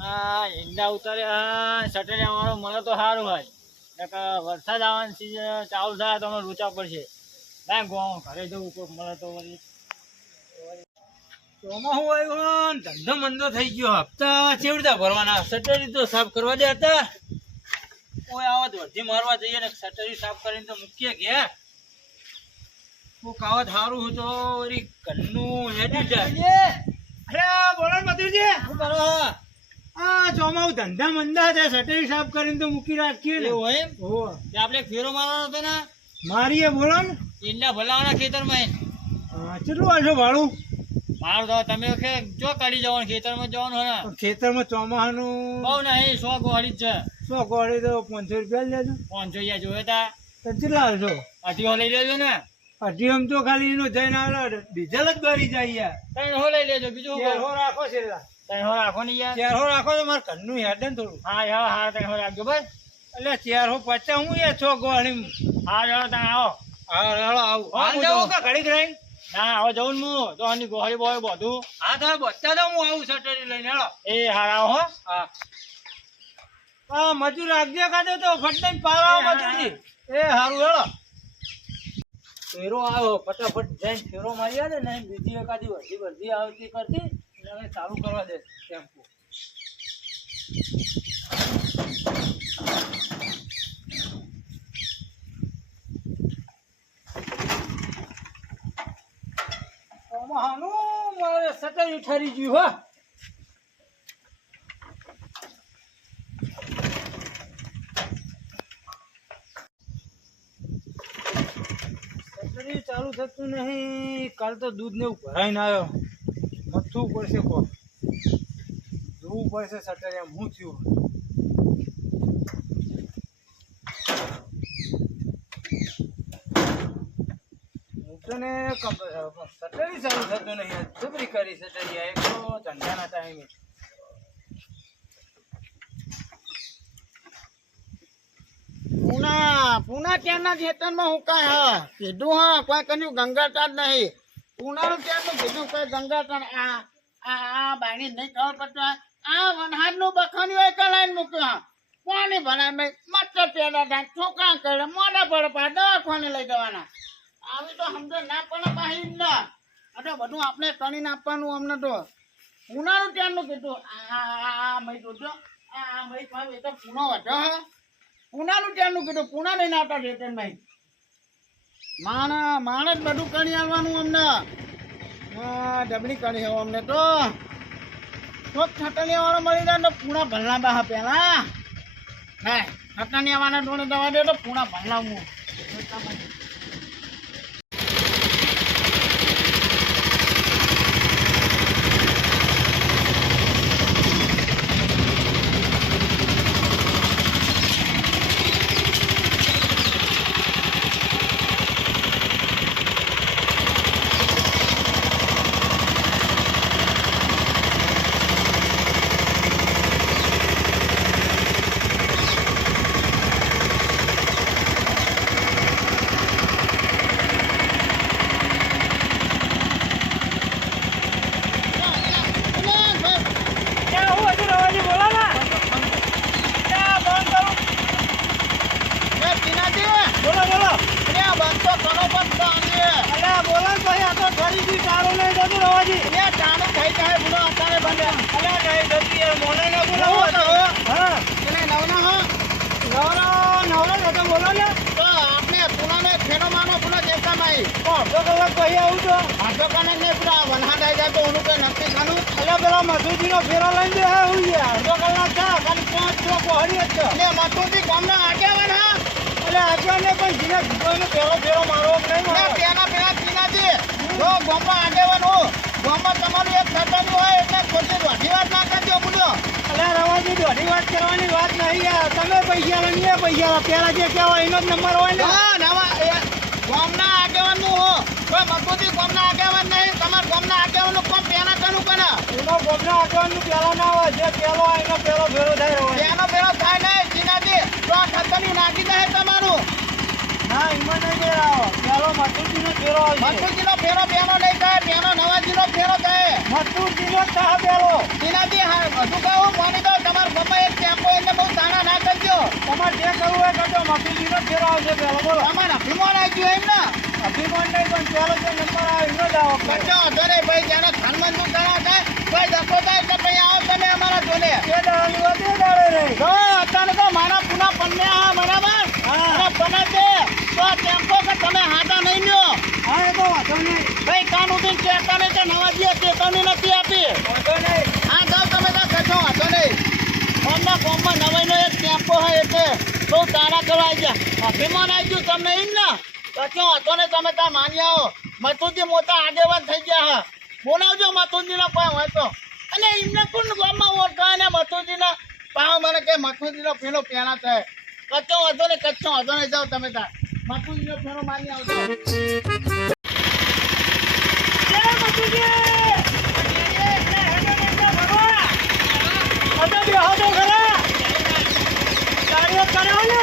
આ ઈંડા ઉતાર્યા સટરે અમારો મને તો સારું હોય વરસાદ આવવાની સીઝન ચાલુ થાય તો અમે રૂચા પડશે ના ગોમ ઘરે જવું કોઈક મળે તો વળી ચોમાસું આવ્યું ધંધો મંદો થઈ ગયો હપ્તા કેવી રીતે ભરવાના સટરી તો સાફ કરવા દે હતા કોઈ આવત વધી મારવા જઈએ ને સટરી સાફ કરીને તો મૂકીએ ઘેર કોક આવત સારું હોય તો વળી ઘરનું હેડ્યું જાય અરે બોલો ને મધુરજી શું કરો આ ચોમાસું ધંધા મંદા છે સટરી સાફ કરીને તો મૂકી રાખીએ ને હોય આપણે ફેરો મારવાનો હતો ને મારીએ બોલો ને ઈંડા ભલાવાના ખેતરમાં કેટલું આવશો ભાડું મારું તો તમે જો કાઢી જવાનું ખેતરમાં જવાનું હોય ને ખેતરમાં ચોમાસાનું બહુ નહીં 100 ગોળી જ છે 100 ગોળી તો 500 રૂપિયા લેજો 500 યા જોયે તા તો કેટલા આવશો અઢીઓ લઈ લેજો ને અઢીમ તો ખાલી એનું જઈને આવે ડીઝલ જ ભરી જાય યાર ત્રણ હો લઈ લેજો બીજું ચારહો રાખો છે ત્રણ હો રાખો ને યાર ચારહો રાખો તો મારે ઘરનું હેડ ને થોડું હા યાર હા ત્રણ હો રાખજો બસ એટલે 450 હું યાર 100 ગોળી હા ચાલો તમે આવો હા હાલો આવું જાઉં કે ઘડીક રહી ના હવે જવું ને હું તો આની ગોળી બોય બધું હા તમે બધા તો હું આવું સટરી લઈને હેલો એ હારા હો હા મજૂર રાખજે કાઢે તો ફટાઈને પાર આવો મજૂરજી એ સારું હેલો ફેરો આવ્યો ફટાફટ જઈને ફેરો મારી આવે ને બીજી એકાદી વર્ધી આવતી કરતી એટલે ચાલુ કરવા દે ટેમ્પો મારે સટરી ઠરી ગયું હો સટરી ચાલુ થતું નહીં કાલ તો દૂધ ને એવું ભરાઈને આવ્યો મથવું પડશે કો જોવું પડશે સટરી એમ હું થયું તને સટરી ચાલુ થતું નહીં જબરી કરી સટરી એક તો ધંધાના ટાઈમે પૂના ત્યાંના ખેતરમાં હું કાંઈ હા કીધું હા કોઈ કર્યું ગંગાટાર નહીં પૂનાનું ત્યાંનું કીધું કોઈ ગંગાટાર આ બાણી નહીં ખબર પડતો આ વનહારનું બખાની હોય કલાઈને મૂક્યું પાણી ભરાય મેં મચ્છર પેદા થાય છોકરા કરે મોઢા પડે પા દવાખાને લઈ જવાના આવી તો સમજો ના પડે પાછી ના તો બધું આપણે કરીને આપવાનું અમને તો પૂનાનું ત્યાંનું કીધું આ મય જોજો આ મય ભાવ એ તો પૂનો વધો હા પૂનાનું ત્યાંનું કીધું પૂના લઈને આવતા રેતનભાઈ માણસ બધું કરી આવવાનું અમને ડબલી કરી આવો અમને તો ચોક છટણીયા વાળો મળી જાય તો પૂણા ભરલા બા પેલા ના છટણીયા વાળા ડોળે દવા દે તો પૂણા ભરલા હું મધુજી નો ફેરો લઈને દે હું અડધો કલાક થા ખાલી 5 ચોકો હરી જ છે મધુજી ગામના આગેવાન હા એટલે આગેવાને પણ જીને જીવોનો ફેરો મારો નહીં તેના પેલા જીનાજી જો ગામમાં આગેવાન હો ગામમાં તમારું એક સટરી હોય એટલે ખોટી દોઢી વાત ના કરજો બોલ્યો એટલે રવાજી દોઢી વાત કરવાની વાત નહીં યાર તમે પૈસા લઈને પૈસા પેલા જે કહેવાય એનો જ નંબર હોય ને હા નવા ગામના આગેવાન નું હો કોઈ મધુજી ગામના આગેવાન નહીં તમારા ગામના આગેવાન નું કોમ પેલા કનું કરે એનો ગામના આગેવાન નું પેલા ના હોય જે પેલો એનો પેલો ફેરો થાય હોય એનો પેલો થાય નહીં જીનાજી તો છતની નાખી દે તમારું ના એમાં નહીં મેળાવો પેલો મધુજીનો ફેરો મધુજીનો ફેરો પેલો નહીં થાય પેલો નવાજીનો ફેરો થાય મધુજીનો થાય પેલો જીનાજી હા બધું કહું પાણી તો તમારે જે કરવું હોય કરજો. મફુજીનો ફેરો આવશે પહેલો. બોલો. તમારે અભિમાન આવી ગયું એમ ને? અભિમાન નહીં પણ પહેલો જે નંબર આવે એનો જ આવો. કશો વાંધો નહીં ભાઈ, જેને ખાનમંદનું કરાવો થાય ભાઈ ધક્કો થાય એટલે ભાઈ આવો તમે અમારા જોડે. એ દાડાની વાત એ દાડે નહીં. જો અત્યારે તો મારા પુના પન્ને આ બરાબર અને પને છે તો ટેમ્પો કે તમે હાથા નહીં લ્યો. હા એ તો વાંધો નહીં. ભાઈ કાન ઉઠીને ચેતા નહીં તો નવા જે ચેતવણી નથી આપી. વાંધો નહીં. હા જાઓ તમે તો કશો વાંધો નહીં. ગામના ગામમાં નવાઈનો એક ટેમ્પો હોય એટલે બહુ તારા કરવા આવી ગયા. અભિમાન આવી ગયું તમને એમ ને? કશો વાંધો નહીં, તમે ત્યાં માની આવો. મથુરજી મોટા આગેવાન થઈ ગયા હા. બોલાવજો મથુરજીનો કોઈ હોય તો. અને એમને કોણ ગામમાં ઓળખાય ને મથુરજીના પાવ મને કે મથુરજીનો ફેરો પેણા થાય. કચ્ચો વાંધો નહીં, કચ્ચો વાંધો નહીં, જાઓ તમે ત્યાં મથુરજીનો ફેરો માની આવજો. જય મથુરજી! અરે બેહો તો ખરા. ગાડીઓ કર્યો ને?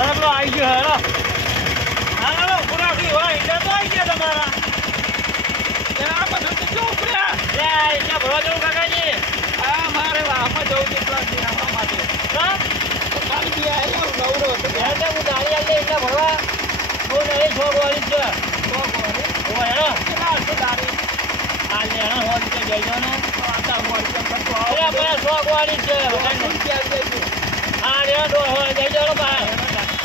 અરે પેલો આવી ગયો હેલો. હા હેલો, પુરાખી હોય એટલે તો આવી ગયા તમારા. આ બધું તો શું ઉપડ્યા? એટલે ભરવા જવું કાકાજી. હા મારે આમાં જવું છે આમાં માટે. ખાલી બી આવ્યો નવરો હતો. એટલે હું દાળી આવી એટલે ભરવા બહુ નહીં શોખ વાળી છે. હોય હેલો. હા લે હેલો હોલ છે જઈજો ને. શોખ વાળી છે. હા રે ડો હોય જઈજો રો બહાર.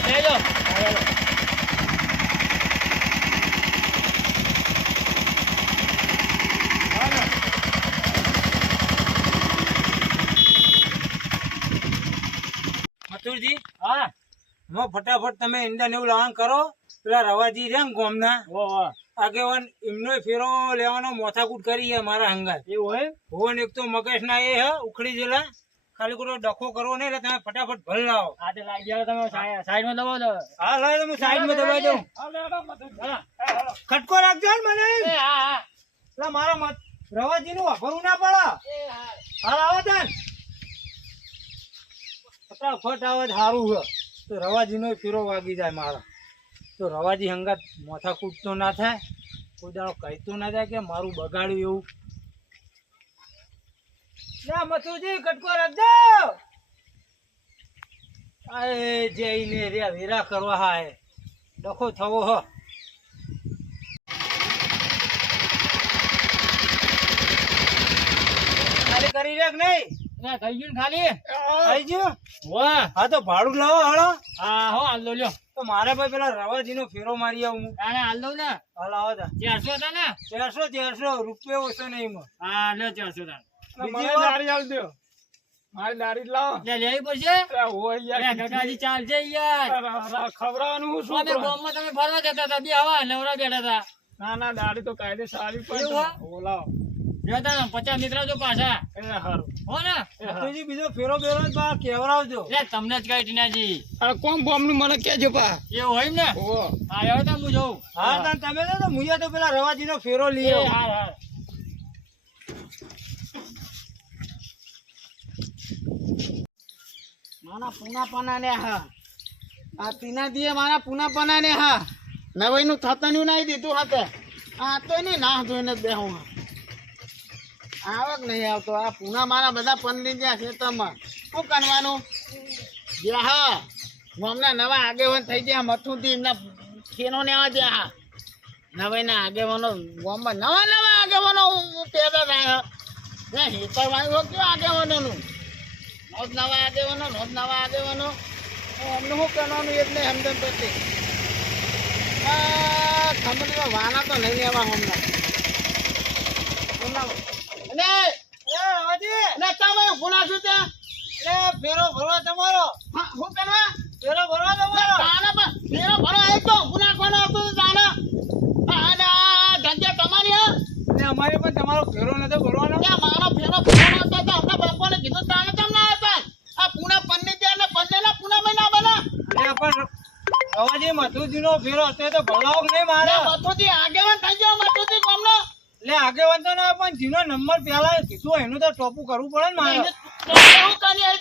જઈજો. મથુરજી હા ફટાફટ તમે ઈંડા ને એવું લાવણ કરો. પેલા રવાજી રહ્યા ને ગોમના ઓ આગેવાન એમનો ફેરો લેવાનો મોથાકૂટ કરી છે મારા હંગાત. એવું હોય. ભુવન એક તો મગજ ના એ હ ઉખડી જેલા ખાલી કોઈ ડખો કરવો નહીં એટલે તમે ફટાફટ ભર લાવો. આ તે લાગી ગયા તમે સાઈડમાં દબાવો તો. હા લાવ તમે સાઈડમાં દબાઈ દઉં. હા ખટકો રાખજો ને મને. હા હા એટલે મારા રવાજી નું વાપરવું ના પડે. હાલ આવો તાન ફટાફટ આવે સારું છે તો રવાજી નો ફેરો વાગી જાય મારા. તો રવાજી હંગાત મોથા કૂટતો ના થાય, કોઈ દાડો કહેતો ના થાય કે મારું બગાડ્યું એવું. ના મથુરજી કટકો રાખજો. અરે જઈને રે વેરા કરવા હા એ ડખો થવો હ. ખાલી કરી રાખ નહીં. થઈ ગયું ને ખાલી. આવી ગયું. વાહ હા તો ભાડું લાવો હાલો. હા હો હાલ દો લ્યો. તો મારે ભાઈ પેલા રવાજી નો ફેરો મારી આવું. આને હાલ દઉં ને. હાલ આવો તા 400 હતા ને. 400 રૂપિયા ઓછો નહીં એમાં. હા લ્યો 400 હતા. બીજી વાર મારી દાઢી લાવો. લે લેવી પડશે. કાકાજી ચાલશે યાર. ખબરવાનું શું અમે ગામમાં તમે ફરવા જતા હતા બે હવા નવરા બેઠા હતા. ના ના દાડી તો કાયદે સારી એવું પડે હો? બોલાવો જતા ને 50 નીકળો તો પાછા એ હારું હો ને. મથુરજી બીજો ફેરો બેરો જ બહાર કેવરાવજો. લે તમને જ કઈ ટીનાજી આ કોમ બોમ નું મને કેજો પા એવું હોય ને. ઓ હા હવે તો હું જઉં. હા તાન તમે તો મુયા તો પેલા રવાજી નો ફેરો લઈ આવો. હા હા મારા પૂના પના ને હા આ તીના દીએ મારા પૂના પના ને હા નવાઈ નું થતાનું નાઈ દીધું હાથે. આ તો નહીં ના જોઈને જ બેહું આવક નહીં આવતો. આ પૂના મારા બધા પંદી ગયા ખેતરમાં શું કરવાનું. હા હમણાં નવા આગેવાન થઈ ગયા મથુંથી એમના ખેનો ને આવા ગયા. નવાઈ ના આગેવાનો ગામમાં નવા નવા આગેવાનો પેદા થાય. હેતર વાળું કયો આગેવાનોનું નોંધ નવા આગેવાનો અમને શું કરવાનું એ જ નહીં સમજણ પડતી. ખબર વાના તો નહીં લેવા હમણાં. ફેરો ભરવા તમારો. શું કરવા ફેરો ભરવા તમારો? ફેરો ભરવા એક તો ગુના કોનો હતો તાના જગ્યા તમારી હા. અમારે પણ તમારો ફેરો નતો ભરવાનો. મારો ફેરો ભરવાનો હતો તો આપણા બાપાને કીધું તાને તમને હતા. આ પૂના પન્ની ત્યાં ને પન્નેના પૂના મહિના બના. પણ રવાજી મથુરજી નો ફેરો હતો તો ભરવાઓ નહીં મારે. મથુરજી આગેવાન થઈ ગયો મથુરજી ગામનો. એટલે આગેવાન તો ના પણ જીનો નંબર પેલા કીધું એનું તો ટોપું કરવું પડે ને મારે. શું કરી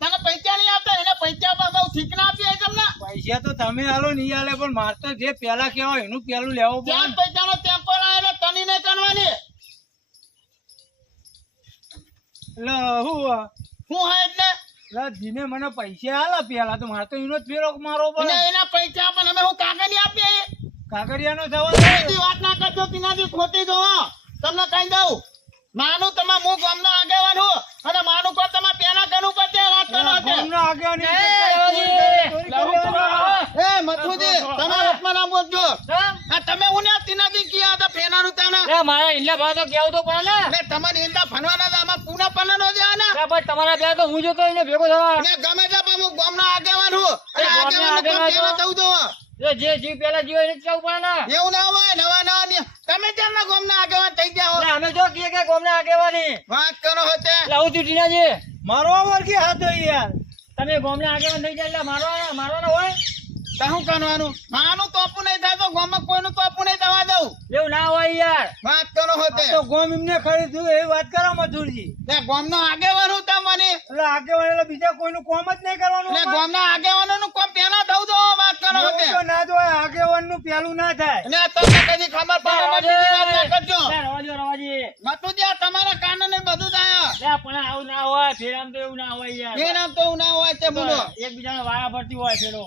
તને પૈસા નહીં આપતા એને પૈસા બહુ ઠીક ના આપી તમને. પૈસા તો તમે હાલો નહીં હાલે પણ મારે તો જે પેલા કહેવાય એનું પેલું લેવું પડે ચાર પૈસાનો ટેમ્પો લાવે એટલે તની નહીં કરવાની એટલે હું હે એટલે જીને મને પૈસા હાલા પેલા તો મારે તો એનો જ ફેરો મારો અને પડે એના પૈસા પણ અમે હું કાગળિયા આપીએ કાગડિયાનો સવાલ બધી વાત ના કરજો તેનાથી ખોટી જો હો. તમને કહી દઉં માનું તમે હું ગામનો આગેવાન હું અને માનું કો તમે પેલા કરવું પડશે વાત કરો છે ગામનો આગેવાની એ મથુજી તમે રત્ન નામ બોલજો આ તમે હું ને તેનાથી કીયા હતા ફેનાનું તાના મારા ઇલ્લા ભાઈ તો કેવું તો પડે ને ને તમારે ઈંડા ફનવાના હતા આમાં પૂના પન્નાનો છે આના ભાઈ તમારા બે તો હું જોતો એને ભેગો થવા ને ગમે તે પણ હું ગામનો આગેવાન હું અને આગેવાન પેલા થવું તો જે જીવ પેલા જીવ એને કેવું પડે ને એવું ના હોય નવા નવા તમે ત્યારના ગામના આગેવાન થઈ ગયા હો અમે જો કે ગોમના આગેવાની વાત કરો હોતે લાવું તું ટીનાજી મારો વર્ગી હાથ યાર તમે ગોમના આગેવાન થઈ જાય એટલે મારવાનો હોય તો શું કરવાનું માનું તોપું નહીં થાય તો ગામમાં કોઈનું તોપું નહીં થવા દઉં એવું ના હોય યાર વાત કરો હોતે તો ગોમ એમને ખરીદ્યું એવી વાત કરો મજૂરજી ને ગામનો આગેવાન હું તમને એટલે આગેવાન એટલે બીજા કોઈનું કામ જ નહીં કરવાનું ને ગામના આગેવાનોનું કોમ પેલા થવું તો વાત કરો હોતે એવું તો ના જોય આગેવાનનું પેલું ના થાય ને તમને કદી ખબર પડે નથી વાત ના કરજો રવાજી મતું ત્યાં તમારા કાનને બધું થાય પણ આવું ના હોય ફેરામ તો એવું ના હોય યાર એ નામ તો ના હોય તે બોલો એકબીજાનો વારા ફરતી હોય ફેરો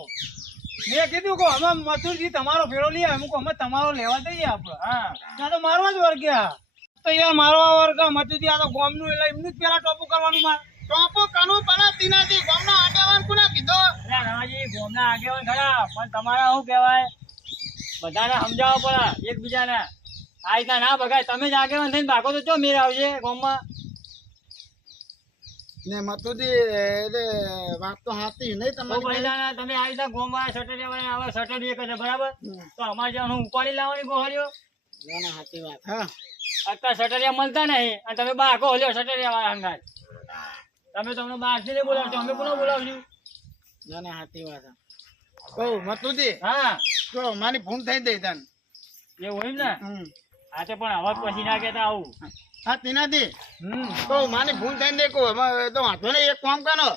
મેં કીધું કે અમે મથુરજી તમારો ફેરો લઈએ અમુક અમે તમારો લેવા દઈએ આપડે હા ત્યાં તો મારવા જ વર્ગ્યા તો યાર મારવા વર્ગ મથુરજી આ તો ગોમનું એટલે એમનું જ પેલા ટોપું કરવાનું મારે ટોપો કનું પડે તીનાથી ગામનો આગેવાન કોને કીધો રવાજી ગોમના આગેવાન ખરા પણ તમારા શું કહેવાય બધાને સમજાવવા પડે એકબીજાને આ રીતના ના બગાય તમે જ આગેવાન થઈને ભાગો તો ચો મેર આવશે ગામમાં ને મતુજી એટલે વાત તો હાથી નહીં તો તમારી પહેલા તમે આ રીતના ગામમાં સટરી વાળા આવે સટરી એક છે બરાબર તો અમારે જ્યાં હું ઉપાડી લાવવાની ગોહરીઓ ના હાથી વાત હા અત્યારે સટરિયા મળતા નહીં અને તમે બહાર કહો લ્યો સટરિયા વાળા હંગાત તમે તમને બહારથી નહીં બોલાવશો અમે કોને બોલાવશું ના હાથી વાત કહું મતુજી હા તો મારી ભૂલ થઈ દઈ તને એવું હોય ને હા તો પણ અવાજ પછી ના કહેતા આવું હા તીનાથી તો મારી ભૂલ થઈ દે કહું એમાં તો વાંધો નહીં એક કામ કરો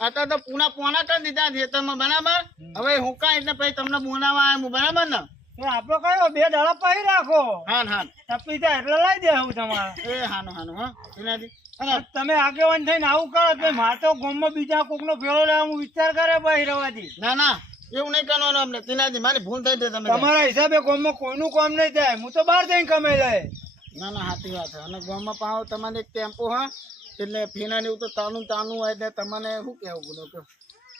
અત્યારે તો પૂના પોના કરી દીધા ખેતરમાં બરાબર હવે હું કાંઈ એટલે પછી તમને બોલાવા આવ્યા બરાબર ને તો આપડે કયો 2 દાડા પાઈ રાખો હાન હાન તપી જાય એટલે લઈ દે હું તમારે એ હાનું હાનું હા તીનાથી અને તમે આગેવાન થઈને આવું કરો તો મારે તો ગામમાં બીજા કોકનો ફેરો લેવા હું વિચાર કરે ભાઈ રવાથી ના ના એવું નહીં કરવાનું અમને તીનાથી મારી ભૂલ થઈ જાય તમે તમારા હિસાબે ગામમાં કોઈનું કામ નહીં થાય હું તો બહાર જઈને કમાઈ લે ના ના સાચી વાત છે અને ગામમાં પાવ તમારે એક ટેમ્પો હા એટલે ફીના એવું તો તાનું હોય એટલે તમને શું કહેવું બોલો કે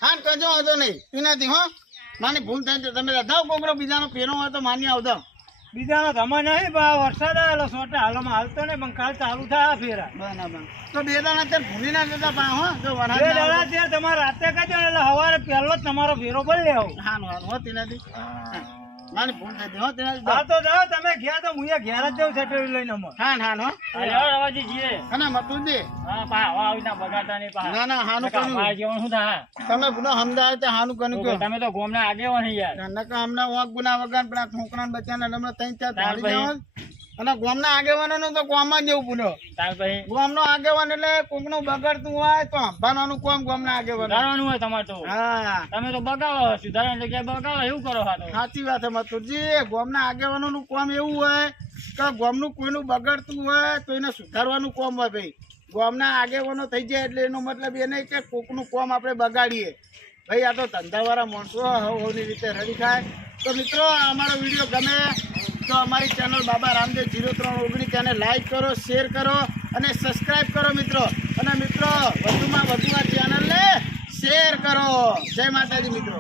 હા કરજો વાંધો નહીં તીનાથી હા મારી ભૂલ થઈ જાય તમે રધાવ કોકરો બીજાનો ફેરો હોય તો માની આવતો બીજાનો ધમા નહીં વરસાદ આવેલો સોટા હાલમાં હાલતો નહીં પણ કાલ ચાલુ થાય ફેરા બરાબર તો 2 દાડા અત્યારે ભૂલી ના જતા પા હો જો 2 દાડા ત્યાં તમારે રાતે કરજો ને એટલે સવારે પહેલો જ તમારો ફેરો ભરી લેવો હાનું હાનું હો તીનાથી મારી ભૂલ થઈ જાય હો તીનાથી હા તો જાઓ તમે ગયા તો હું ઘેર જ જાઉં સટરી લઈને અમાર હાન હાન હો રવાજી જીએ અને મતુજી હા પા હવા આવી ના બગાડતા નહીં પા ના ના હાનું અમારા કર્યું જીવન શું થાય તમે ગુનો સમજાવે તે હાનું કર્યું કયો તમે તો ગોમના આગેવાન યાર નકા હમણાં વાંક ગુના વગર પણ આ છોકરાને બચ્ચાને હમણાં 3-4 તાર ભાડી જવાનું. અને ગામના આગેવાનોનો તો ગામમાં જ જેવું ગુનો તાર પછી ગામનો આગેવાન એટલે કોકનું બગડતું હોય તો સંભાળવાનું કામ ગામના આગેવાન સુધારવાનું હોય તમારે તો હા તમે તો બગાવો સુધારવાની જગ્યાએ બગાવો એવું કરો હા તો સાચી વાત છે મથુરજી ગામના આગેવાનોનું કામ એવું હોય કે ગામનું કોઈનું બગડતું હોય તો એને સુધારવાનું કામ હોય ભાઈ ગામના આગેવાનો થઈ જાય એટલે એનો મતલબ એ નહીં કે કોકનું કામ આપણે બગાડીએ ભાઈ આ તો ધંધાવાળા માણસો હવની રીતે રેડી થાય તો મિત્રો અમારો વિડીયો ગમે તો અમારી ચેનલ બાબા રામદેવ 0319 તેને લાઈક કરો શેર કરો અને સબસ્ક્રાઈબ કરો મિત્રો અને મિત્રો વધુમાં વધુ આ ચેનલને શેર કરો જય માતાજી મિત્રો.